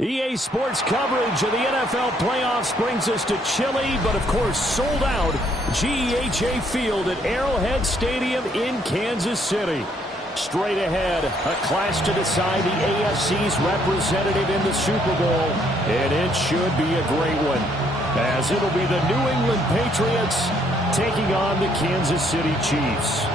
EA Sports coverage of the NFL playoffs brings us to chilly, but of course sold out GEHA Field at Arrowhead Stadium in Kansas City. Straight ahead, a clash to decide the AFC's representative in the Super Bowl, and it should be a great one, as it'll be the New England Patriots taking on the Kansas City Chiefs.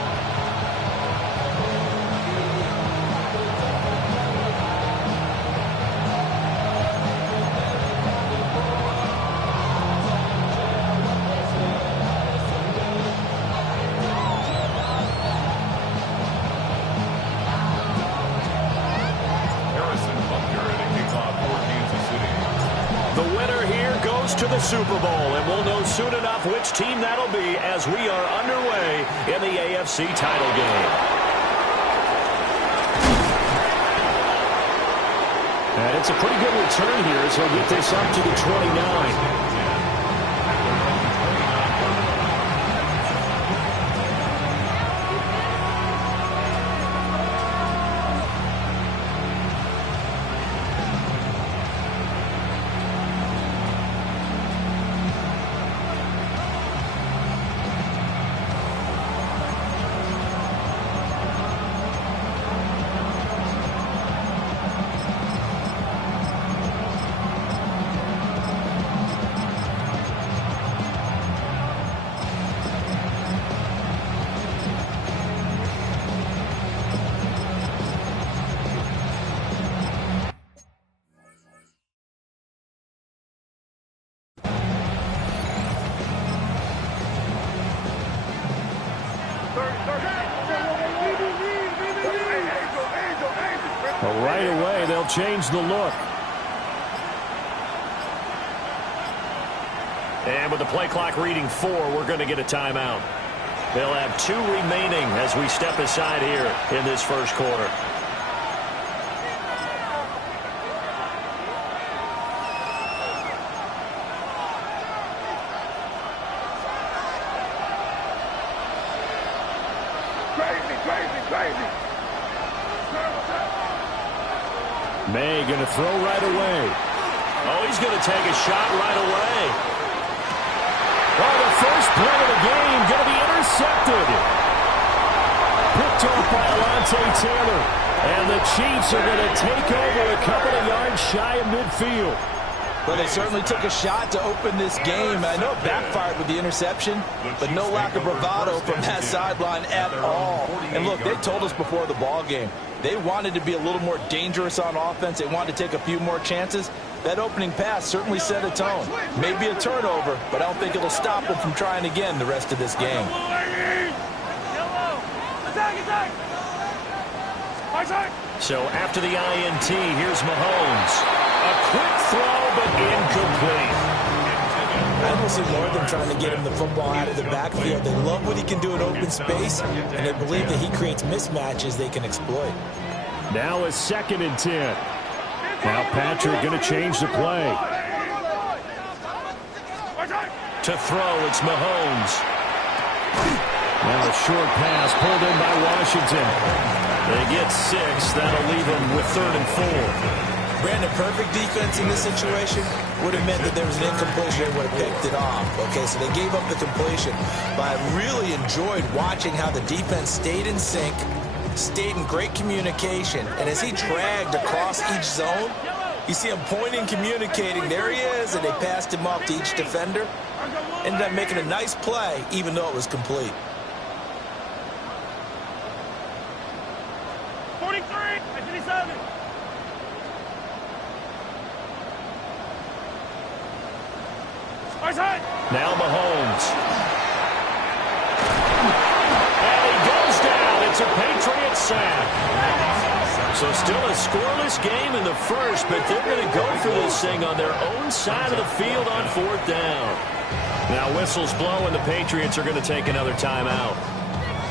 To the Super Bowl, and we'll know soon enough which team that'll be as we are underway in the AFC title game. And it's a pretty good return here, so we'll get this up to the 29. Right away, they'll change the look. And with the play clock reading 4, we're going to get a timeout. They'll have 2 remaining as we step aside here in this first quarter. May going to throw right away. Oh, he's going to take a shot right away. Oh, the first play of the game going to be intercepted. Picked off by Alontae Taylor. And the Chiefs are going to take over a couple of yards shy of midfield. Well, they certainly took a shot to open this game. I know it backfired with the interception, but no lack of bravado from that sideline at all. And look, they told us before the ball game, they wanted to be a little more dangerous on offense. They wanted to take a few more chances. That opening pass certainly set a tone. Maybe a turnover, but I don't think it'll stop them from trying again the rest of this game. So after the INT, here's Mahomes. A quick throw, but incomplete. I don't see more than trying to get him the football out of the backfield. They love what he can do in open space, and they believe that he creates mismatches they can exploit. Now a 2nd and 10. Now Patrick going to change the play. To throw, it's Mahomes. Now a short pass pulled in by Washington. They get 6. That'll leave them with 3rd and 4. Brandon, perfect defense in this situation would have meant that there was an incompletion. They would have picked it off. Okay, so they gave up the completion. But I really enjoyed watching how the defense stayed in sync, stayed in great communication. And as he dragged across each zone, you see him pointing, communicating. There he is, and they passed him off to each defender. Ended up making a nice play, even though it was complete. 43, 57. Now Mahomes. And he goes down. It's a Patriot that sack. So still a scoreless game in the first, but they're going to go for this thing on their own side of the field on 4th down. Now whistles blow, and the Patriots are going to take another timeout.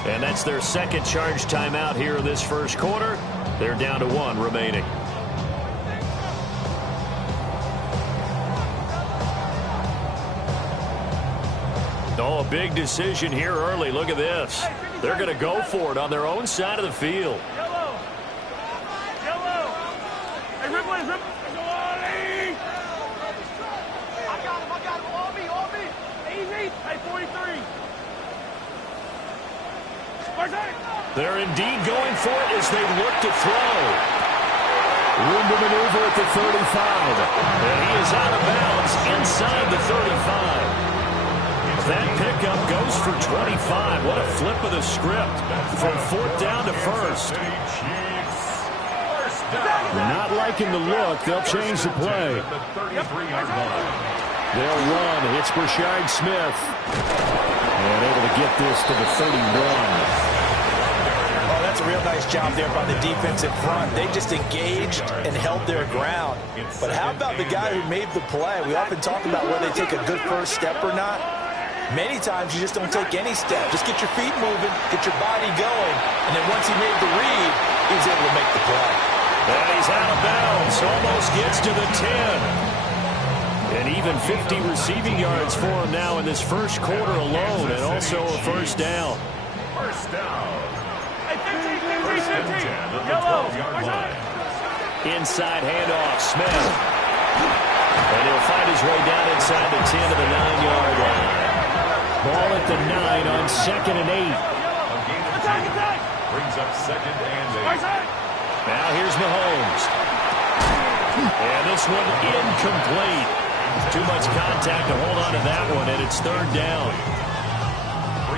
And that's their second charge timeout here in this first quarter. They're down to 1 remaining. Oh, a big decision here early. Look at this. They're going to go for it on their own side of the field. Yellow. Yellow. Hey, Ripley. I got him. On me. Easy. Hey, 43. They're indeed going for it as they look to throw. Room to maneuver at the 35. And he is out of bounds inside the 35. That pickup goes for 25. What a flip of the script from 4th down to 1st. Not liking the look. They'll change the play. They'll run. It's Brashard Smith. And able to get this to the 31. That's a real nice job there by the defense in front. They just engaged and held their ground. But how about the guy who made the play? We often talk about whether they take a good first step or not. Many times you just don't take any step. Just get your feet moving, get your body going, and then once he made the read, he was able to make the play. And he's out of bounds. Almost gets to the 10. And even 50 receiving yards for him now in this first quarter alone, and also a first down. First down. Hey, 15. Yellow. Inside handoff, Smith. And he'll find his way down inside the 10 to the 9-yard line. Ball at the 9 on 2nd and 8. Attack. Brings up 2nd and 8. Now here's Mahomes. And this one incomplete. Too much contact to hold on to that one, and it's 3rd down.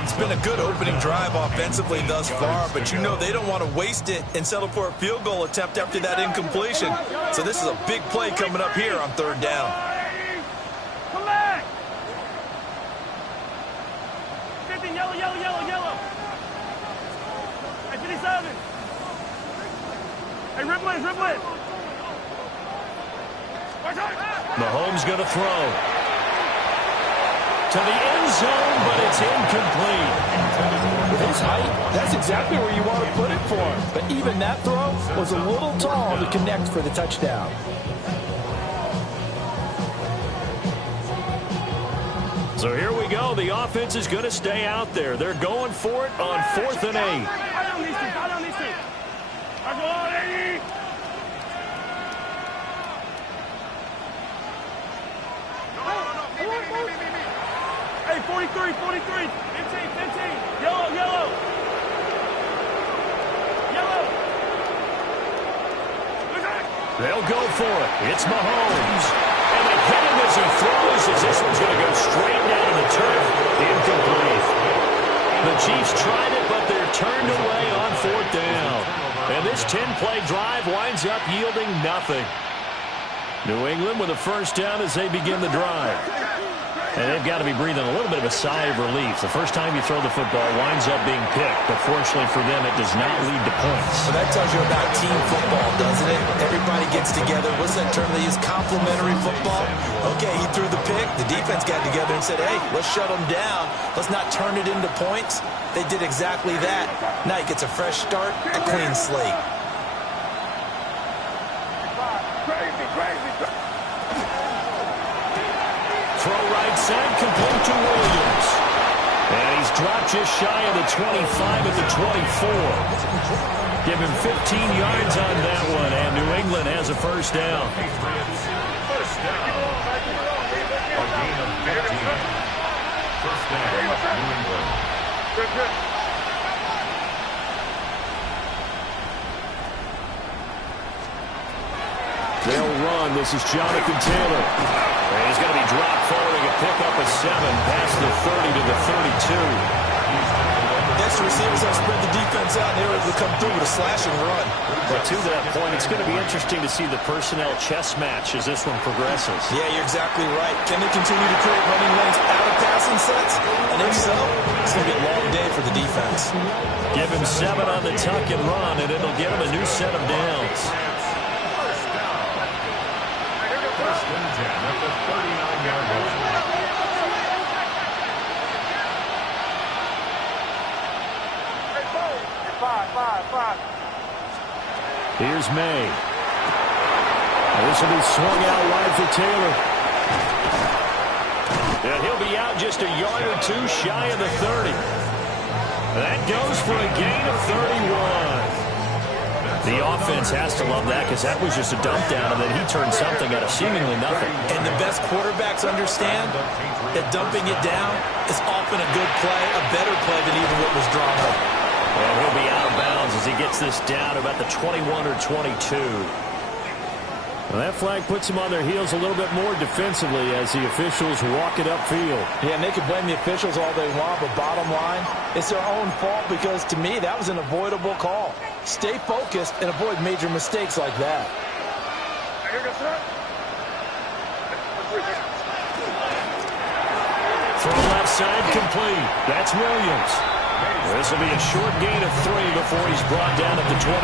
It's been a good opening drive offensively thus far, but you know they don't want to waste it and settle for a field goal attempt after that incompletion. So this is a big play coming up here on 3rd down. Come back. 50, yellow. Hey, 57. Hey, Ripley. Mahomes going to throw. To the end zone, but it's incomplete. With his height, that's exactly where you want to put it for him. But even that throw was a little tall to connect for the touchdown. So here we go. The offense is going to stay out there. They're going for it on 4th and 8. I don't need to. I'm going 80. Hey, 43. 15. Yellow. They'll go for it. It's Mahomes. And they hit him as he throws, as this one's going to go straight down to the turf. Incomplete. The Chiefs tried it, but they're turned away on 4th down. And this 10-play drive winds up yielding nothing. New England with a first down as they begin the drive. And they've got to be breathing a little bit of a sigh of relief. The first time you throw the football winds up being picked, but fortunately for them, it does not lead to points. Well, that tells you about team football, doesn't it? Everybody gets together. What's that term they use? Complementary football? Okay, he threw the pick. The defense got together and said, hey, let's shut him down. Let's not turn it into points. They did exactly that. Now he gets a fresh start, a clean slate. Throw right side, complete to Williams. And he's dropped just shy of the 25 at the 24. Give him 15 yards on that one, and New England has a first down. First down. A gain of 15. First down, New England. They'll run. This is Jonathan Taylor. And he's going to be dropped following a pickup of 7 past the 30 to the 32. Extra receivers have spread the defense out, and they were able to come through with a slashing run. But to that point, it's going to be interesting to see the personnel chess match as this one progresses. Yeah, you're exactly right. Can they continue to create running lanes out of passing sets? And if so, it's going to be a long day for the defense. Give him 7 on the tuck and run, and it'll get him a new set of downs. First and 10 at the 39-yard line. Five. Here's May. This will be swung out wide for Taylor. And he'll be out just a yard or two shy of the 30. That goes for a gain of 31. The offense has to love that because that was just a dump down, and then he turned something out of seemingly nothing. And the best quarterbacks understand that dumping it down is often a good play, a better play than even what was drawn up. And he'll be out of bounds as he gets this down about the 21 or 22. Well, that flag puts them on their heels a little bit more defensively as the officials walk it upfield. Yeah, and they can blame the officials all they want, but bottom line, it's their own fault because, to me, that was an avoidable call. Stay focused and avoid major mistakes like that. Throw left side complete. That's Williams. This will be a short gain of 3 before he's brought down at the 22.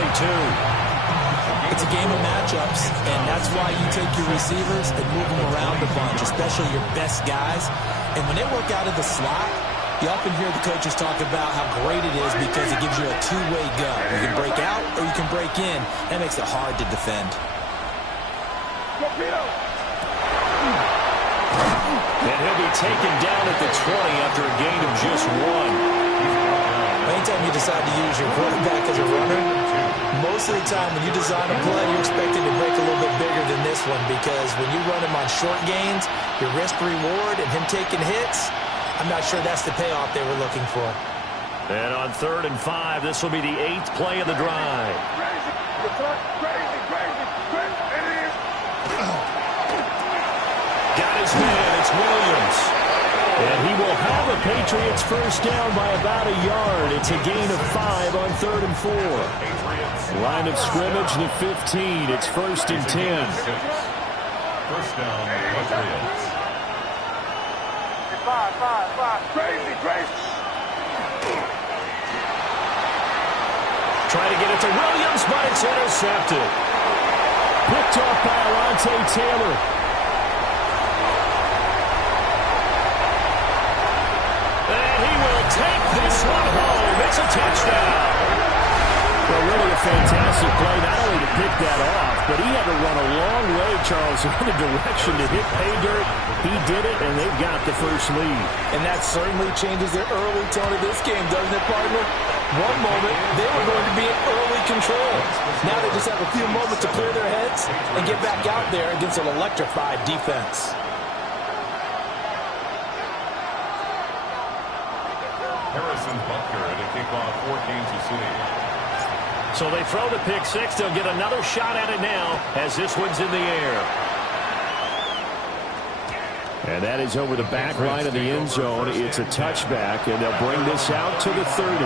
It's a game of matchups, and that's why you take your receivers and move them around a bunch, especially your best guys. And when they work out of the slot, you often hear the coaches talk about how great it is because it gives you a two-way go. You can break out or you can break in. That makes it hard to defend. And he'll be taken down at the 20 after a gain of just 1. Anytime you decide to use your quarterback as a runner, most of the time when you design a play, you expect him to break a little bit bigger than this one because when you run him on short gains, your risk-reward and him taking hits, I'm not sure that's the payoff they were looking for. And on 3rd and 5, this will be the 8th play of the drive. Got his man. It's Williams. And he will have a Patriots first down by about a yard. It's a gain of 5 on 3rd and 4. Line of scrimmage, the 15. It's 1st and 10. First down, Patriots. Five. Crazy. Try to get it to Williams, but it's intercepted. Picked off by Alontae Taylor. Take this one home. It's a touchdown. Well, really a fantastic play, not only to pick that off, but he had to run a long way, Charles, in the direction to hit pay dirt. He did it, and they've got the first lead. And that certainly changes the early tone of this game, doesn't it, partner? One moment, they were going to be in early control. Now they just have a few moments to clear their heads and get back out there against an electrified defense. Harrison Butker to kick off for Kansas City. So they throw the pick six. They'll get another shot at it now as this one's in the air. And that is over the back line of the end zone. It's a touchback, and they'll bring this out to the 30.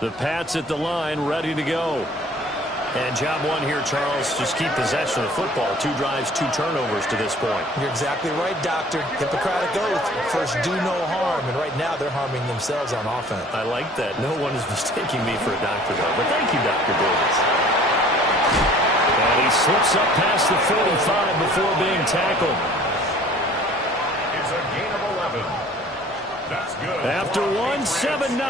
The Pats at the line, ready to go. And job one here, Charles, just keep possession of the football. 2 drives, 2 turnovers to this point. You're exactly right, Doctor. Hippocratic oath. First, do no harm. And right now, they're harming themselves on offense. I like that. No one is mistaking me for a doctor, though. But thank you, Dr. Davis. And he slips up past the 45 before being tackled. It's a gain of 11. That's good. After 1, 7-0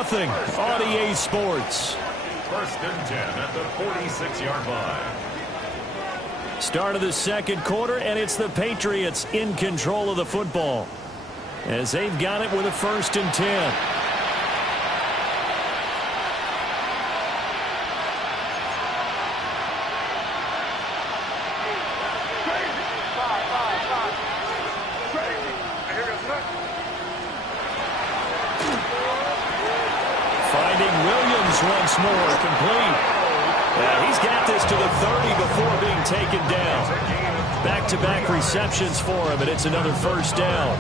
on EA Sports. First and 10 at the 46-yard line. Start of the second quarter, and it's the Patriots in control of the football as they've got it with a 1st and 10. Finding Williams once more, complete. He's got this to the 30 before being taken down. Back-to-back receptions for him, and it's another first down.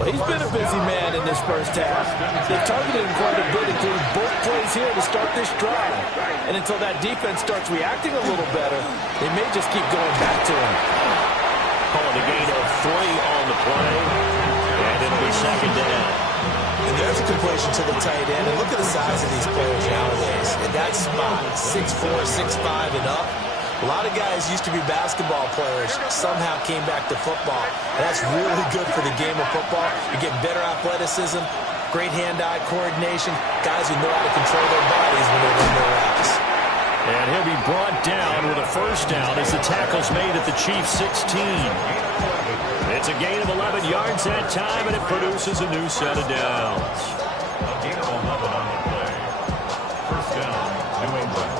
Well, he's been a busy man in this first half. They've targeted him quite a bit, including both plays here to start this drive. And until that defense starts reacting a little better, they may just keep going back to him. Calling a gain of 3 on the play, and it'll be second down. And there's a completion to the tight end. And look at the size of these players nowadays. In that spot, 6'4", 6'5", and up. A lot of guys used to be basketball players, somehow came back to football. And that's really good for the game of football. You get better athleticism, great hand-eye coordination, guys who know how to control their bodies when they run their routes. And he'll be brought down with a first down as the tackle's made at the Chiefs' 16. It's a gain of 11 yards that time, and it produces a new set of downs. A gain of 11 on the play. First down, New England.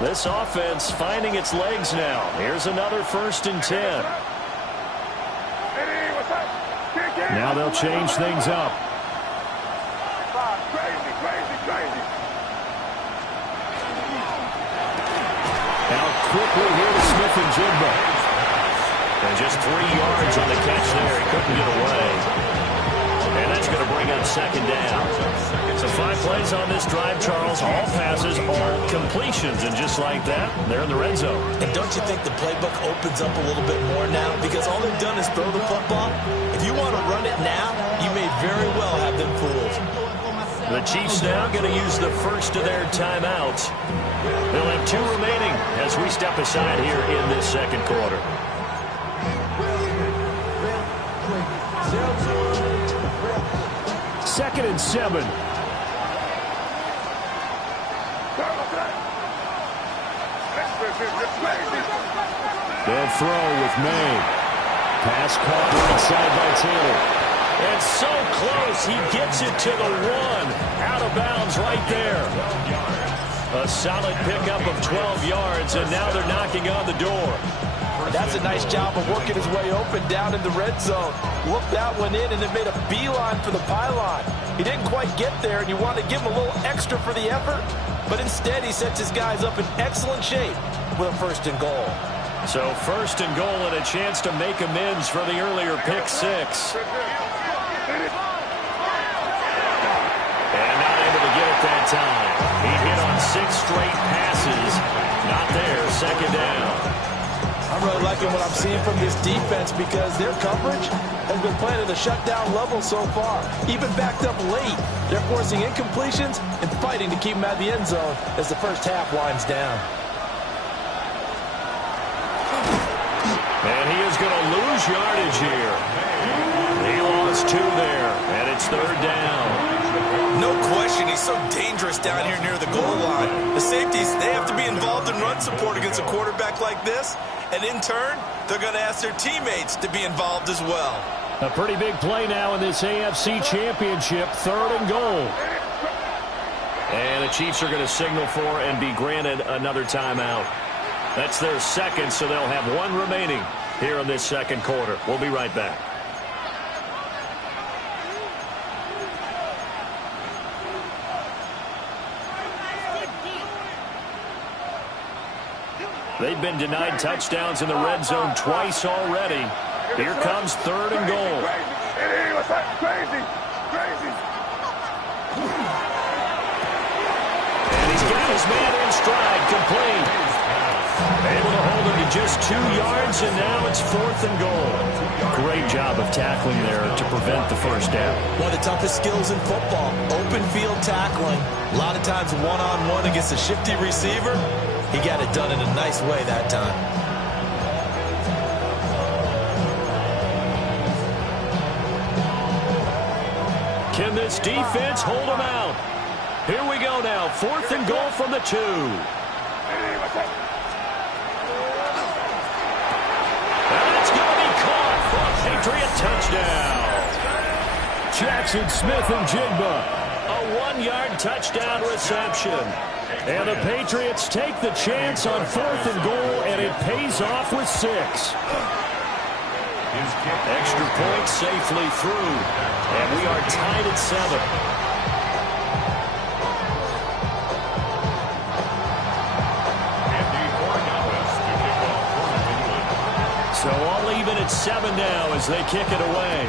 This offense finding its legs now. Here's another 1st and 10. Now they'll change things up. Now quickly here to Smith and Jigba. And just 3 yards on the catch there. He couldn't get away. And that's going to bring up second down. So 5 plays on this drive, Charles. All passes are completions. And just like that, they're in the red zone. And don't you think the playbook opens up a little bit more now? Because all they've done is throw the football. If you want to run it now, you may very well have them fooled. The Chiefs now going to use the first of their timeouts. They'll have 2 remaining as we step aside here in this second quarter. Second and 7. They'll throw with May. Pass caught inside by Taylor. And so close, he gets it to the 1. Out of bounds right there. A solid pickup of 12 yards, and now they're knocking on the door. That's a nice job of working his way open down in the red zone. Looked that one in and then made a beeline for the pylon. He didn't quite get there, and you want to give him a little extra for the effort. But instead, he sets his guys up in excellent shape with a 1st and goal. So 1st and goal and a chance to make amends for the earlier pick 6. And not able to get it that time. He hit on 6 straight passes. Not there, second down. I'm really liking what I'm seeing from this defense because their coverage has been playing at a shutdown level so far. Even backed up late, they're forcing incompletions and fighting to keep them out of the end zone as the first half winds down. And he is going to lose yardage here. He lost 2 there, and it's 3rd down. No question, he's so dangerous down here near the goal line. The safeties, they have to be involved in run support against a quarterback like this. And in turn, they're going to ask their teammates to be involved as well. A pretty big play now in this AFC Championship, 3rd and goal. And the Chiefs are going to signal for and be granted another timeout. That's their 2nd, so they'll have 1 remaining here in this second quarter. We'll be right back. They've been denied touchdowns in the red zone twice already. Here comes 3rd and goal. And he's got his man in stride, complete. Able to hold him to just 2 yards, and now it's 4th and goal. Great job of tackling there to prevent the first down. One of the toughest skills in football, open field tackling. A lot of times one-on-one against a shifty receiver. He got it done in a nice way that time. Can this defense hold him out? Here we go now. 4th and goal from the 2. That's going to be caught for a Patriot touchdown. Jackson Smith and Jigba. A 1-yard touchdown reception. And the Patriots take the chance on 4th and goal, and it pays off with 6. Extra point safely through, and we are tied at 7. So all even at 7 now as they kick it away.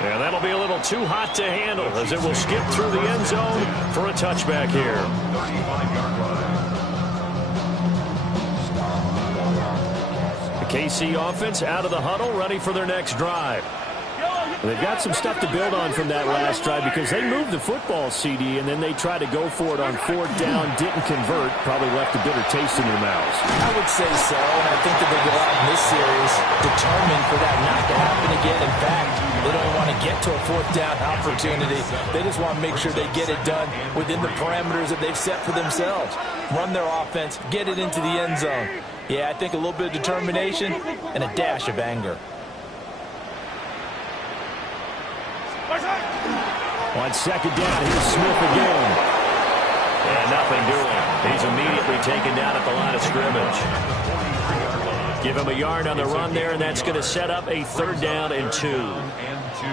Yeah, that'll be a little too hot to handle as it will skip through the end zone for a touchback here. 35-yard line. The KC offense out of the huddle, ready for their next drive. They've got some stuff to build on from that last drive because they moved the football, CD, and then they tried to go for it on 4th down, didn't convert, probably left a bitter taste in their mouths. I would say so, and I think that they go out in this series determined for that not to happen again. In fact, they don't want to get to a 4th down opportunity. They just want to make sure they get it done within the parameters that they've set for themselves. Run their offense, get it into the end zone. Yeah, I think a little bit of determination and a dash of anger. On 2nd down, here's Smith again. And nothing doing. He's immediately taken down at the line of scrimmage. Give him a yard on the run there, and that's going to set up a 3rd down and 2.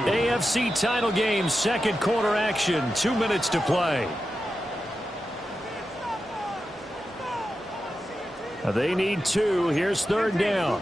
AFC title game, 2nd quarter action, 2 minutes to play. They need 2. Here's 3rd down.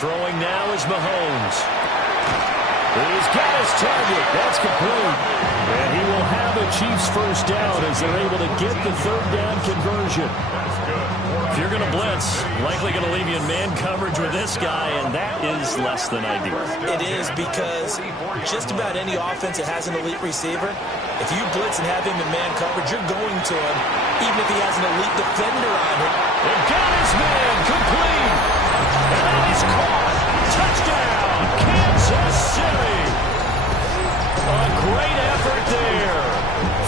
Throwing now is Mahomes. He's got his target. That's complete. And he will have a Chiefs 1st down as they're able to get the 3rd down conversion. If you're going to blitz, likely going to leave you in man coverage with this guy, and that is less than ideal. It is because just about any offense that has an elite receiver, if you blitz and have him in man coverage, you're going to him, even if he has an elite defender on him. They've got his man complete. And that is caught. Touchdown, Kansas City. A great effort there.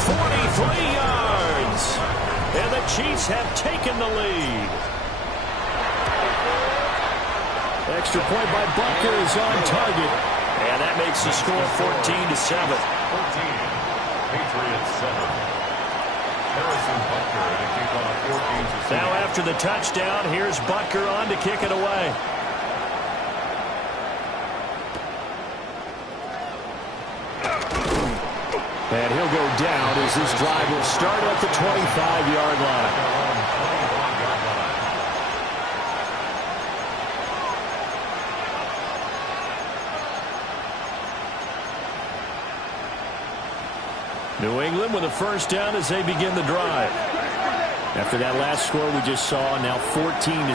43 yards. And the Chiefs have taken the lead. Extra point by Butker is on target. And that makes the score 14-7. 14. Patriots 7. Harrison Butker to kick off 14-7. Now after the touchdown, here's Butker on to kick it away. And he'll go down as this drive will start at the 25-yard line. New England with a 1st down as they begin the drive. After that last score we just saw, now 14-7,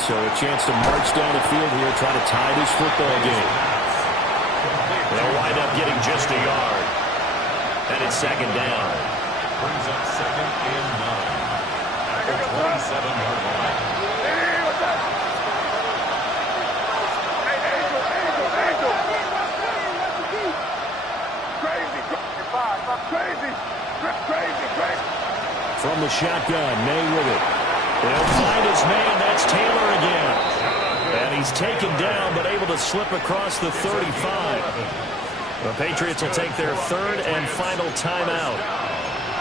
so a chance to march down the field here, try to tie this football game. They'll wind up getting just a yard. And it's 2nd down. Brings up 2nd and 9. At the 27-yard line. From the shotgun, May with it. They'll find his man. That's Taylor again. And he's taken down, but able to slip across the 35. The Patriots will take their 3rd and final timeout.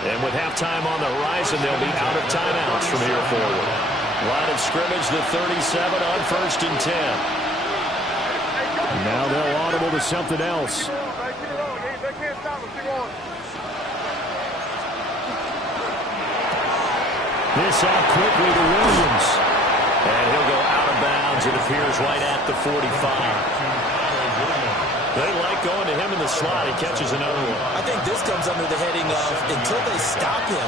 And with halftime on the horizon, they'll be out of timeouts from here forward. Line of scrimmage, the 37 on 1st and 10. Now they'll audible to something else. This out quickly to Williams. And he'll go out of bounds, it appears, right at the 45. They like going to him in the slot. He catches another one. I think this comes under the heading of, until they stop him,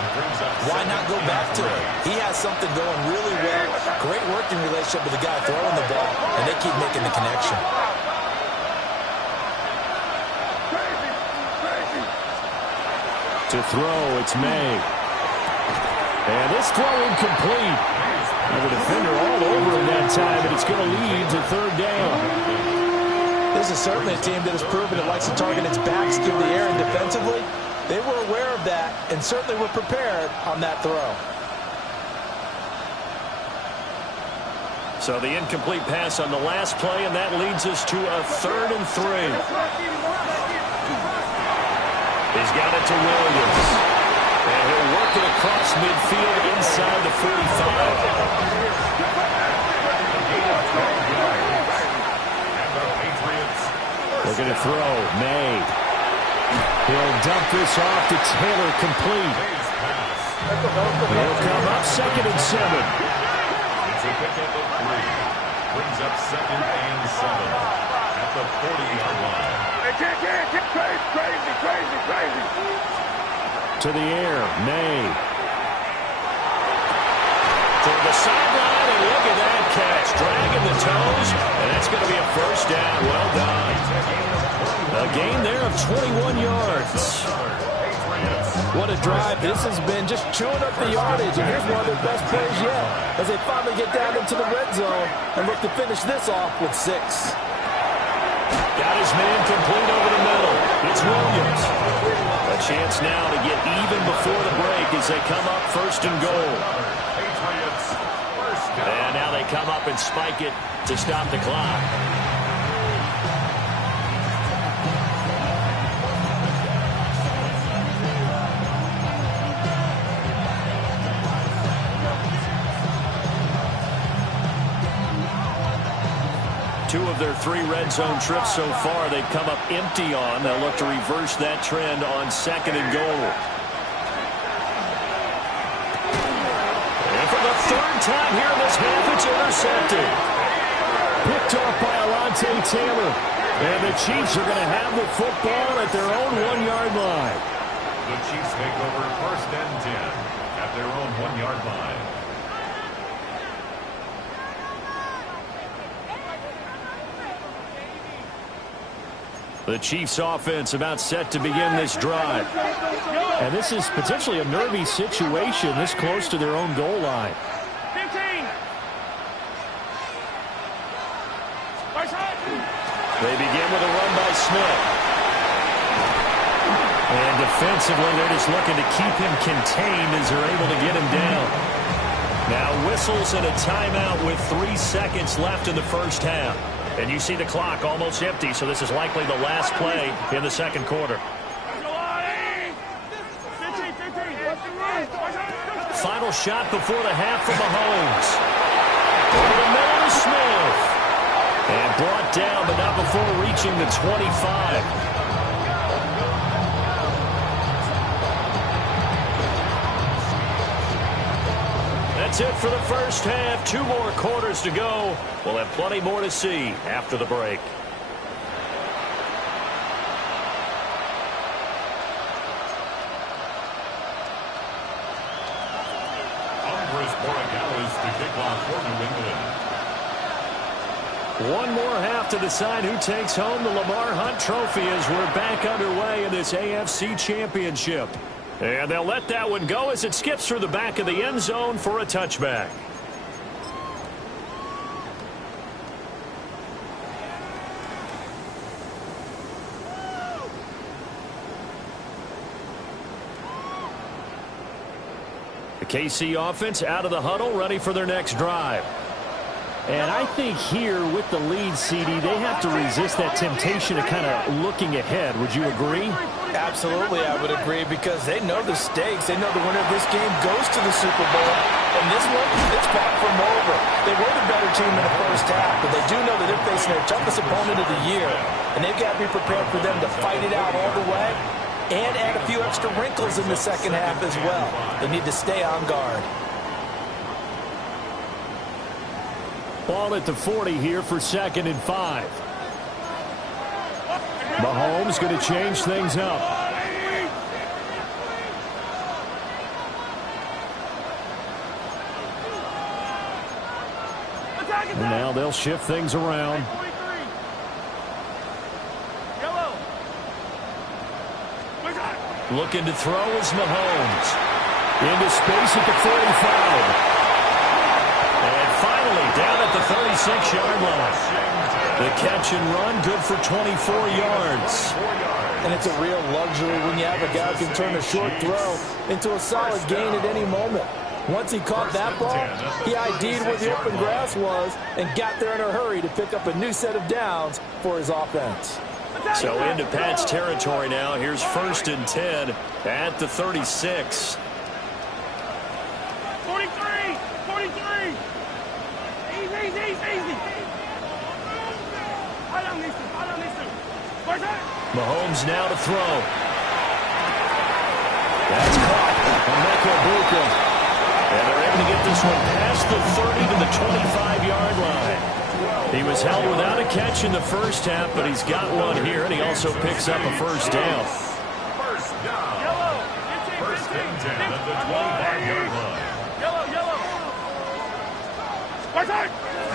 why not go back to it? He has something going really well. Great working relationship with the guy throwing the ball, and they keep making the connection. To throw, it's May. And this throw incomplete. And the defender all over him that time, but it's going to lead to 3rd down. This is certainly a team that has proven it likes to target its backs through the air, and defensively, they were aware of that and certainly were prepared on that throw. So the incomplete pass on the last play, and that leads us to a 3rd and 3. He's got it to Williams. And he'll work it across midfield inside the 45. Looking to throw. May. He'll dump this off to Taylor, complete. He'll come up 2nd and 7. It's a pickup of 3. Brings up 2nd and 7 at the 40-yard line. Crazy. To the air, May. To the sideline, and look at that catch. Dragging the toes, and that's going to be a 1st down. Well done. A gain there of 21 yards. What a drive. This has been just chewing up the yardage, and here's one of their best plays yet as they finally get down into the red zone and look to finish this off with 6. Got his man complete over the middle. It's Williams. A chance now to get even before the break as they come up 1st and goal. And now they come up and spike it to stop the clock. Two of their 3 red zone trips so far, they've come up empty on. They'll look to reverse that trend on 2nd and goal. And for the 3rd time here in this half, it's intercepted. Picked off by Alontae Taylor. And the Chiefs are going to have the football at their own 1-yard line. The Chiefs take over 1st and 10 at their own 1-yard line. The Chiefs offense about set to begin this drive. And this is potentially a nervy situation this close to their own goal line. 15. They begin with a run by Smith. And defensively, they're just looking to keep him contained as they're able to get him down. Now whistles and a timeout with 3 seconds left in the 1st half. And you see the clock almost empty, so this is likely the last play in the 2nd quarter. Final shot before the half from Mahomes. Over the middle to Smith. And brought down, but not before reaching the 25. That's it for the 1st half. 2 more quarters to go. We'll have plenty more to see after the break. To kick off for New England. One more half to decide who takes home the Lamar Hunt Trophy as we're back underway in this AFC Championship. And they'll let that one go as it skips through the back of the end zone for a touchback. The KC offense out of the huddle, ready for their next drive. And I think here with the lead, CD, they have to resist that temptation of kind of looking ahead. Would you agree? Absolutely, I would agree, because they know the stakes. They know the winner of this game goes to the Super Bowl. And this one, it's far from over. They were the better team in the 1st half, but they do know that they're facing their toughest opponent of the year. And they've got to be prepared for them to fight it out all the way and add a few extra wrinkles in the 2nd half as well. They need to stay on guard. Ball at the 40 here for 2nd and 5. Mahomes going to change things up. And now they'll shift things around. Looking to throw is Mahomes. Into space at the 45. And finally down at the 36-yard line. The catch and run good for 24 yards. And it's a real luxury when you have a guy who can turn a short throw into a solid gain at any moment. Once he caught that ball, he ID'd where the open grass was and got there in a hurry to pick up a new set of downs for his offense. So into Pats territory now. Here's 1st and 10 at the 36. 43! 43! Easy! I don't need to. Mahomes now to throw. That's caught. Buka. And they're able to get this one past the 30 to the 25-yard line. He was held without a catch in the first half, but he's got one here, and he also picks up a first down. First down. 1st and 10 at the 25-yard line.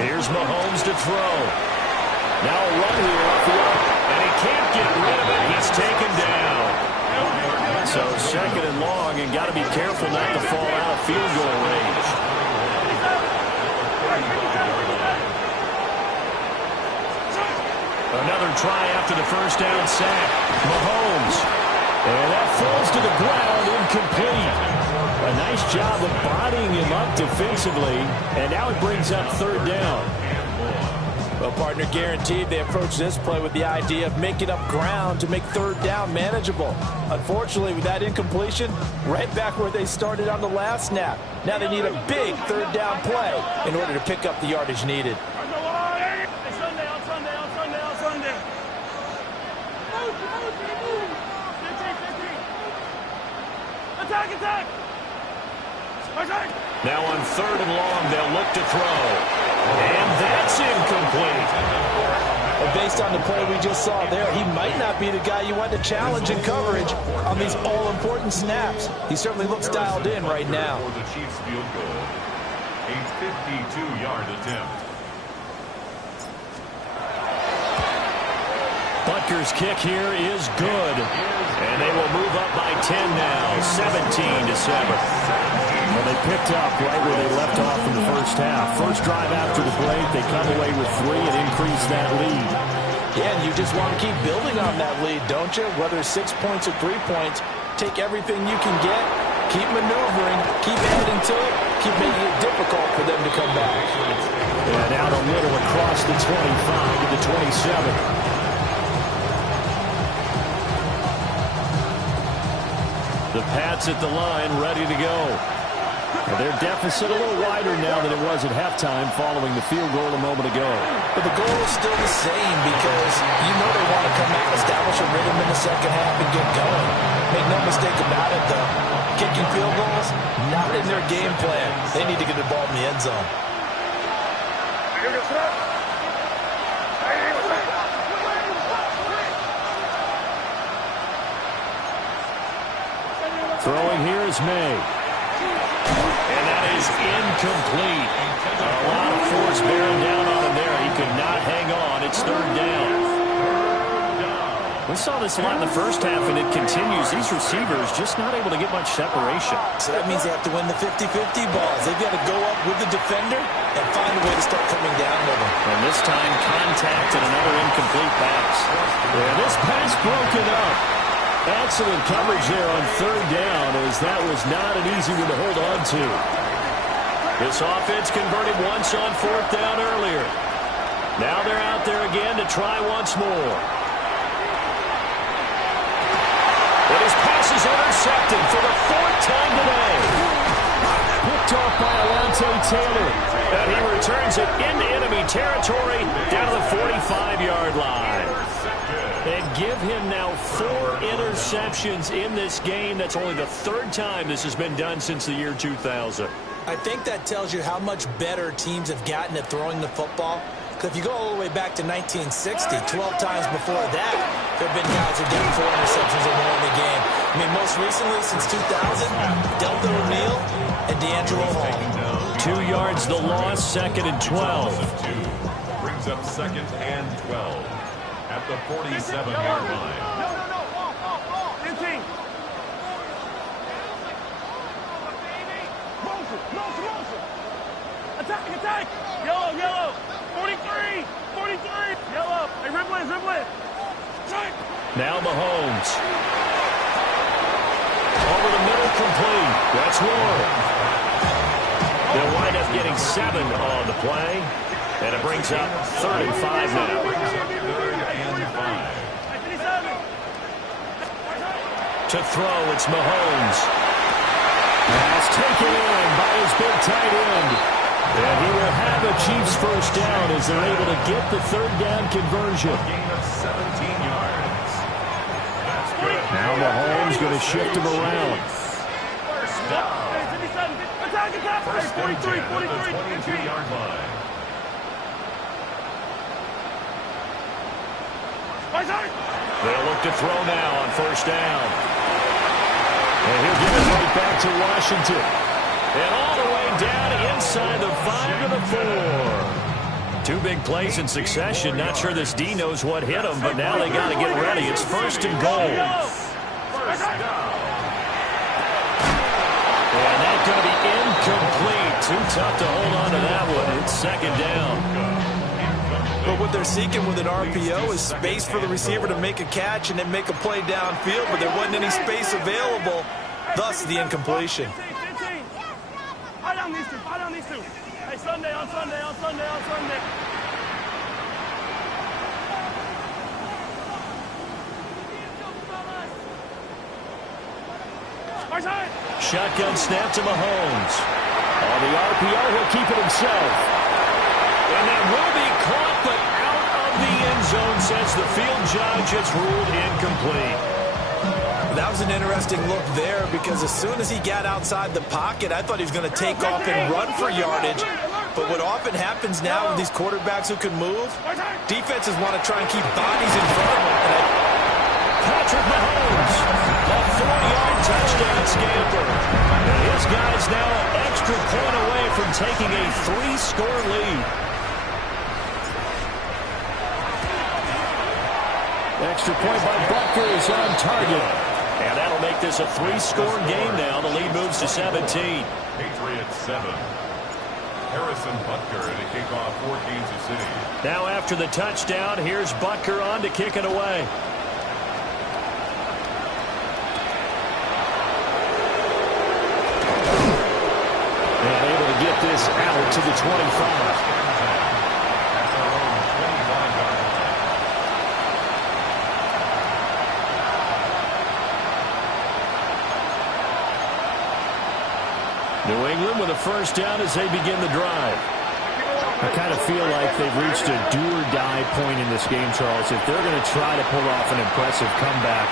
Here's Mahomes to throw. Now a run here off the up, and he can't get rid of it. He's taken down. So 2nd and long, and got to be careful not to fall out of field goal range. Another try after the first down sack. Mahomes. And that falls to the ground, incomplete. A nice job of bodying him up defensively, and now it brings up 3rd down. Well, partner, guaranteed they approach this play with the idea of making up ground to make 3rd down manageable. Unfortunately, with that incompletion, right back where they started on the last snap. Now they need a big 3rd down play in order to pick up the yardage needed. Attack! Now on 3rd and long, they'll look to throw. And that's incomplete. And based on the play we just saw there, he might not be the guy you want to challenge in coverage on these all-important snaps. He certainly looks dialed in right now. For the Chiefs field goal, a 52-yard attempt. Butker's kick here is good. And they will move up by 10 now, 17-7. Well, they picked up right where they left off in the first half. First drive after the break, they come away with 3 and increase that lead. Yeah, and you just want to keep building on that lead, don't you? Whether it's 6 points or 3 points, take everything you can get, keep maneuvering, keep adding to it, keep making it difficult for them to come back. And out a little across the 25 to the 27. The Pats at the line, ready to go. And their deficit a little wider now than it was at halftime following the field goal a moment ago. But the goal is still the same because you know they want to come out, establish a rhythm in the second half, and get going. Make no mistake about it, though. Kicking field goals, not in their game plan. They need to get the ball in the end zone. Throwing here is May. And that is incomplete. A lot of force bearing down on him there. He could not hang on. It's 3rd down. We saw this a lot in the first half, and it continues. These receivers just not able to get much separation. So that means they have to win the 50-50 balls. They've got to go up with the defender and find a way to start coming down with him. And this time, contact and another incomplete pass. Yeah, this pass broken up. Excellent coverage there on 3rd down, as that was not an easy one to hold on to. This offense converted once on 4th down earlier. Now they're out there again to try once more. But his pass is intercepted for the 4th time today. Picked off by Alontae Taylor. And he returns it into enemy territory down to the 45-yard line. And give him now 4 interceptions in this game. That's only the 3rd time this has been done since the year 2000. I think that tells you how much better teams have gotten at throwing the football. Because if you go all the way back to 1960, 12 times before that, there have been guys who got 4 interceptions or more in the game. I mean, most recently, since 2000, Delta O'Neal and D'Angelo Hall. 2 yards the loss, 2nd and 12. Brings up 2nd and 12 at the 47-yard line. No. Motion. Attack. Yellow. 43. Yellow. Hey, Ripley. Now Mahomes. Over the middle, complete. That's Warren. They'll wind up getting 7 on the play. And it brings up 3rd and 5 now. To throw, it's Mahomes. Pass taken in by his big tight end. And he will have a Chiefs first down as they're able to get the 3rd down conversion. Gain of 17 yards. That's good. Now Mahomes going to shift him around. First down. First and 10 at the 22-yard line. They'll look to throw now on first down. And he'll give it right back to Washington. And all the way down inside the 5 to the 4. 2 big plays in succession. Not sure this D knows what hit him, but now they got to get ready. It's 1st and goal. First down. And that's going to be incomplete. Too tough to hold on to that one. It's 2nd down. But what they're seeking with an RPO is space for the receiver to make a catch and then make a play downfield, but there wasn't any space available, thus the incompletion. Fight on these two. Hey, Sunday. Shotgun snap to Mahomes. On the RPO, he'll keep it himself. And that will be caught, but out of the end zone, says the field judge. It's ruled incomplete. That was an interesting look there because as soon as he got outside the pocket, I thought he was going to take off and run for yardage. But what often happens now with these quarterbacks who can move, defenses want to try and keep bodies in front of them. Patrick Mahomes, a 4-yard touchdown scamper. And his guy's now an extra point away from taking a 3-score lead. Extra point by Butker is on target. And that'll make this a 3-score game now. The lead moves to 17. Patriots 7. Harrison Butker to kick off for Kansas City. Now after the touchdown, here's Butker on to kick it away. And able to get this out to the 25. New England with a first down as they begin the drive. I kind of feel like they've reached a do-or-die point in this game, Charles. If they're going to try to pull off an impressive comeback,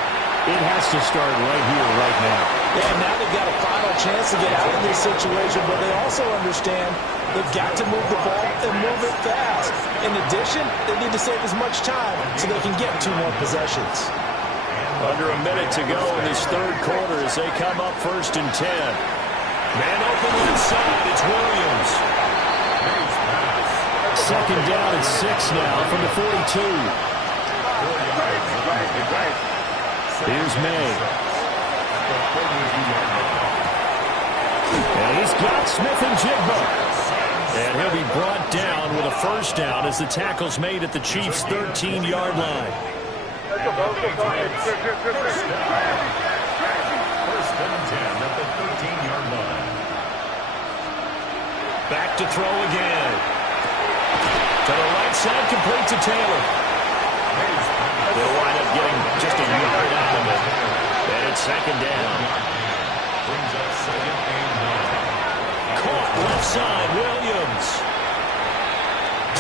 it has to start right here, right now. Yeah, now they've got a final chance to get out of this situation, but they also understand they've got to move the ball and move it fast. In addition, they need to save as much time so they can get 2 more possessions. Under a minute to go in this 3rd quarter as they come up 1st and 10. Man open inside, it's Williams. 2nd down and 6 now from the 42. Here's May. And he's got Smith and Jigba. And he'll be brought down with a first down as the tackle's made at the Chiefs' 13-yard line. First and 10 at the 13-yard line. Back to throw again. To the right side, complete to Taylor. They'll wind up getting just a yard out of it. And it's 2nd down. Brings up 2nd and 9. Caught left side, Williams.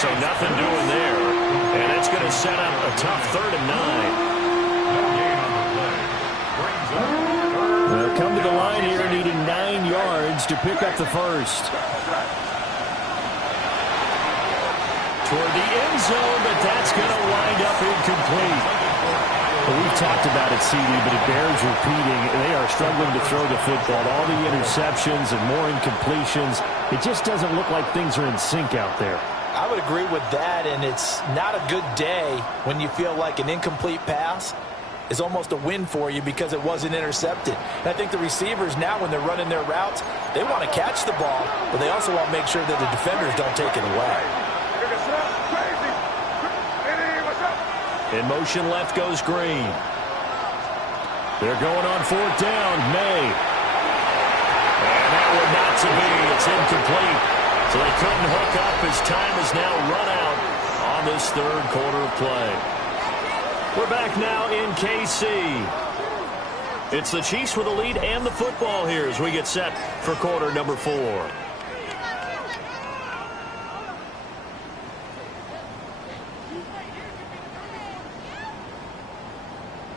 So nothing doing there. And it's going to set up a tough 3rd and 9. No gain on the play. Brings up 3rd. They'll come to the line here needing 9 yards to pick up the first. Toward the end zone, but that's going to wind up incomplete. Well, we've talked about it, CD, but it bears repeating. They are struggling to throw the football. All the interceptions and more incompletions. It just doesn't look like things are in sync out there. I would agree with that, and it's not a good day when you feel like an incomplete pass is almost a win for you because it wasn't intercepted. And I think the receivers now, when they're running their routes, they want to catch the ball, but they also want to make sure that the defenders don't take it away. In motion left goes Green. They're going on 4th down. May. And that one not to be. It's incomplete. So they couldn't hook up as time has now run out on this third quarter of play. We're back now in KC. It's the Chiefs with the lead and the football here as we get set for quarter number 4.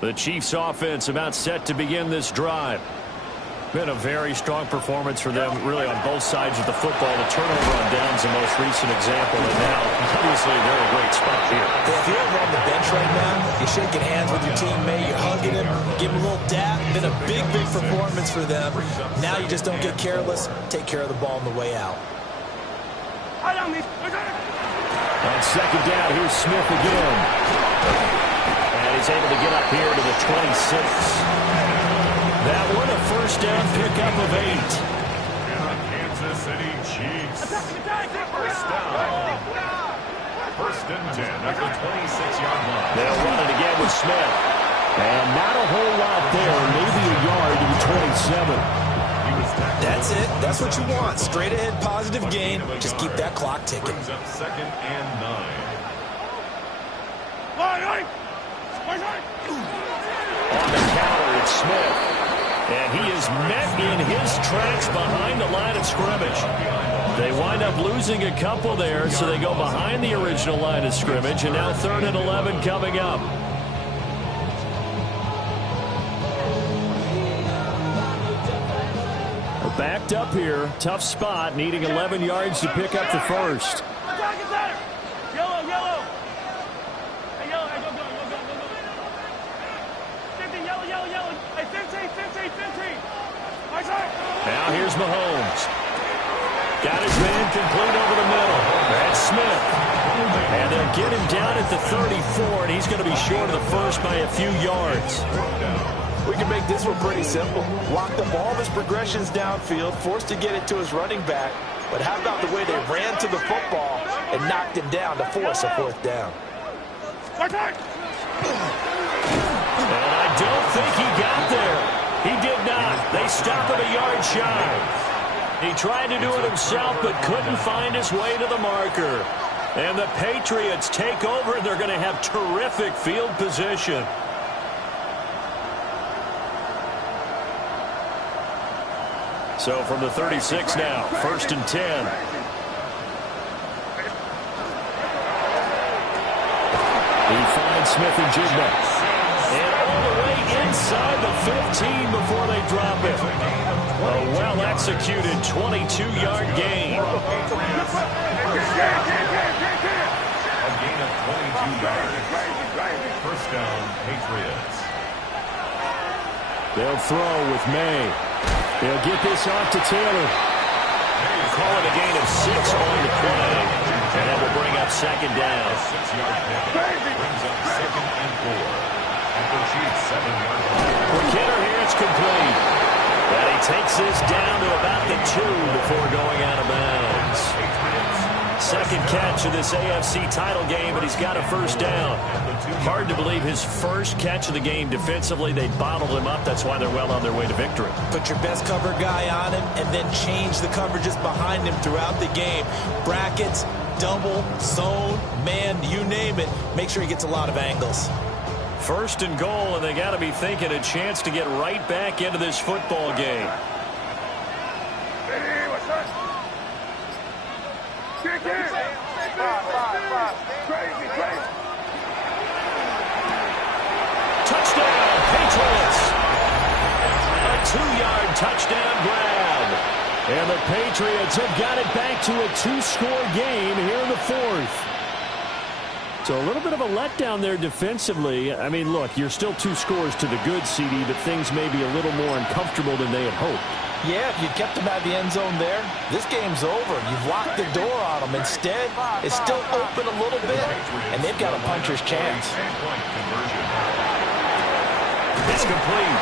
The Chiefs offense about set to begin this drive. Been a very strong performance for them, really, on both sides of the football. The turnover on downs the most recent example, and now, obviously, they're a great spot here. If you're over on the bench right now, you're shaking hands with your teammate, you're hugging him, give him a little dap. Been a big, big performance for them. Now you just don't get careless. Take care of the ball on the way out. On second down, here's Smith again. And he's able to get up here to the 26. That one a first down pickup of 8. And the Kansas City Chiefs. First down. First and 10 at the 26-yard line. They'll run it again with Smith. And not a whole lot there. Maybe a yard to the 27. That's it. That's what you want. Straight ahead positive gain. Just keep that clock ticking. Brings up second and 9. On the counter, it's Smith. And he is met in his tracks behind the line of scrimmage. They wind up losing a couple there, so they go behind the original line of scrimmage, and now 3rd and 11 coming up. We're backed up here. Tough spot, needing 11 yards to pick up the first. Now here's Mahomes. Got his man complete over the middle. That's Smith. And they'll get him down at the 34, and he's going to be short of the first by a few yards. We can make this one pretty simple. Locked up all of his progressions downfield, forced to get it to his running back. But how about the way they ran to the football and knocked him down to force a 4th down? And I don't think he got there. He did not. They stop him a yard shy. He tried to do it himself but couldn't find his way to the marker. And the Patriots take over, and they're going to have terrific field position. So from the 36 now, 1st and 10. He finds Smith and Jigba. And all the way inside the 15 before they drop it. A well-executed 22-yard gain. A gain of 22 yards. First down, Patriots. They'll throw with May. They'll get this off to Taylor. Call it a gain of 6 on the play. And that will bring up second down. 6-yard pickup. Brings up second and 4. At the Chiefs' 7-yard line. For Kidder here, it's complete. And he takes this down to about the 2 before going out of bounds. Second catch of this AFC title game, but he's got a first down. Hard to believe his first catch of the game defensively. They bottled him up. That's why they're well on their way to victory. Put your best cover guy on him and then change the coverages behind him throughout the game. Brackets, double, zone, man, you name it. Make sure he gets a lot of angles. First and goal, and they got to be thinking a chance to get right back into this football game. Touchdown, Patriots! A 2-yard touchdown grab. And the Patriots have got it back to a 2-score game here in the 4th. So a little bit of a letdown there defensively. I mean, look, you're still 2 scores to the good, CD, but things may be a little more uncomfortable than they had hoped. Yeah, if you kept them out of the end zone there, this game's over. You've locked the door on them. Instead, it's still open a little bit, and they've got a puncher's chance. It's complete.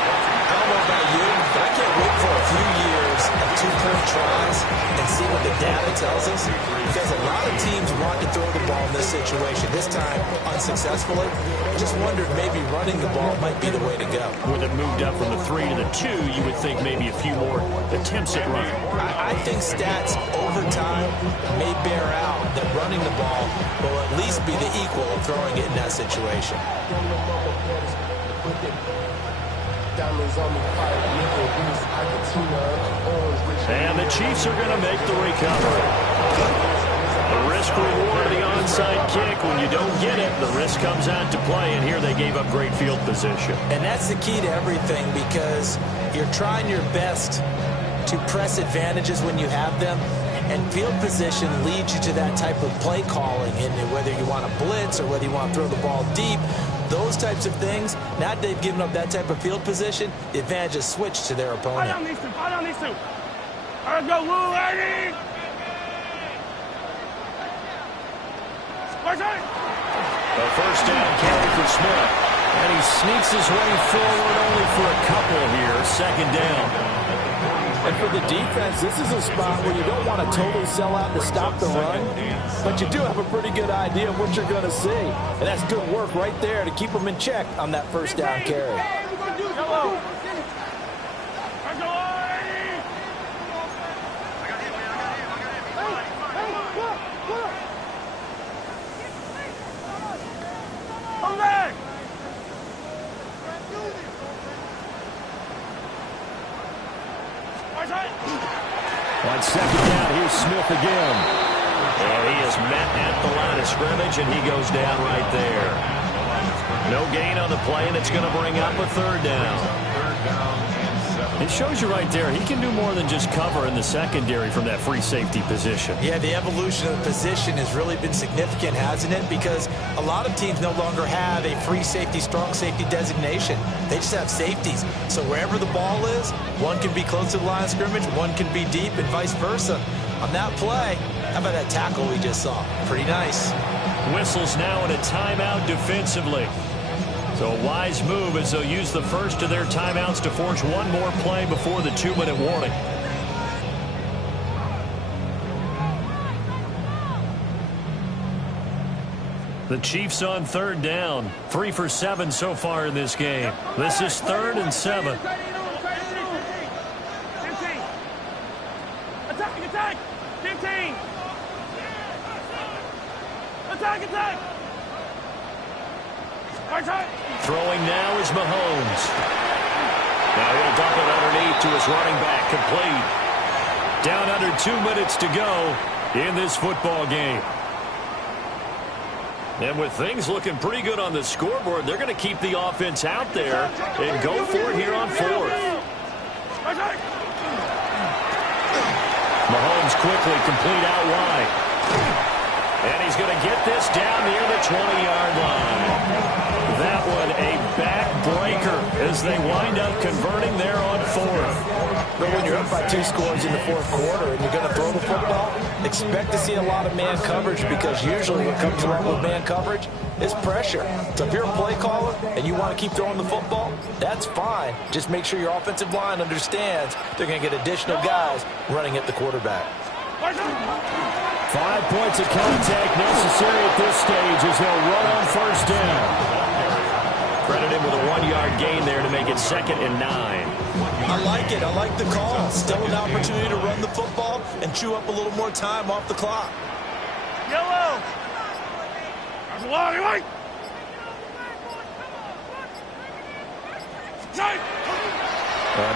I don't know about you, but I can't wait for a few years of two-point tries and see what the data tells us, because a lot of teams want to throw the ball in this situation, this time unsuccessfully. I just wondered maybe running the ball might be the way to go. With it moved up from the 3 to the 2, you would think maybe a few more attempts at running. I think stats over time may bear out that running the ball will at least be the equal of throwing it in that situation. And the Chiefs are going to make the recovery. The risk-reward of the onside kick, when you don't get it, the risk comes out to play, and here they gave up great field position. And that's the key to everything, because you're trying your best to press advantages when you have them, and field position leads you to that type of play calling, and whether you want to blitz or whether you want to throw the ball deep, those types of things. Now that they've given up that type of field position, the advantage is switched to their opponent. Fight on these two. Fight on these two. All right, go, Lou, ready? A first down carry for Smith. And he sneaks his way forward only for a couple here. Second down. And for the defense, this is a spot where you don't want to totally sell out to stop the run, but you do have a pretty good idea of what you're going to see. And that's good work right there to keep them in check on that first down carry. Yellow. Come back. On second down, here's Smith again. And he is met at the line of scrimmage, and he goes down right there. No gain on the play, and it's going to bring up a third down. It shows you right there, he can do more than just cover in the secondary from that free safety position. Yeah, the evolution of the position has really been significant, hasn't it? Because a lot of teams no longer have a free safety, strong safety designation. They just have safeties. So wherever the ball is, one can be close to the line of scrimmage, one can be deep, and vice versa. On that play, how about that tackle we just saw? Pretty nice. Whistles now in a timeout defensively. So a wise move as they'll use the first of their timeouts to force one more play before the 2-minute warning. The Chiefs on third down. 3 for 7 so far in this game. This is 3rd and 7. Attack, attack. 15. Attack, attack. Throwing now is Mahomes. Now he'll dump it underneath to his running back. Complete. Down under 2 minutes to go in this football game. And with things looking pretty good on the scoreboard, they're going to keep the offense out there and go for it here on 4th. Mahomes quickly complete out wide. And he's going to get this down near the 20-yard line. That one a back-breaker as they wind up converting there on 4th. But when you're up by 2 scores in the 4th quarter and you're going to throw the football, expect to see a lot of man coverage, because usually what comes along with man coverage is pressure. So if you're a play caller and you want to keep throwing the football, that's fine. Just make sure your offensive line understands they're going to get additional guys running at the quarterback. 5 points of contact necessary at this stage as they'll run on first down. Credit him with a 1-yard gain there to make it 2nd and 9. I like it. I like the call. Still an opportunity to run the football and chew up a little more time off the clock. Yellow.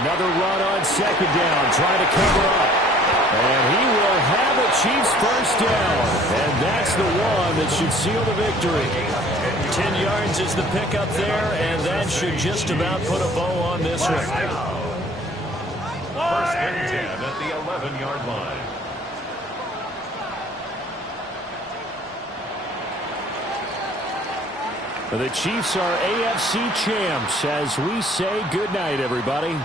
Another run on second down, trying to cover up. And he will have a Chiefs first down. And that's the one that should seal the victory. 10 yards is the pickup there, and that should just about put a bow on this one. 1st and 10 at the 11-yard line. The Chiefs are AFC champs as we say goodnight, everybody.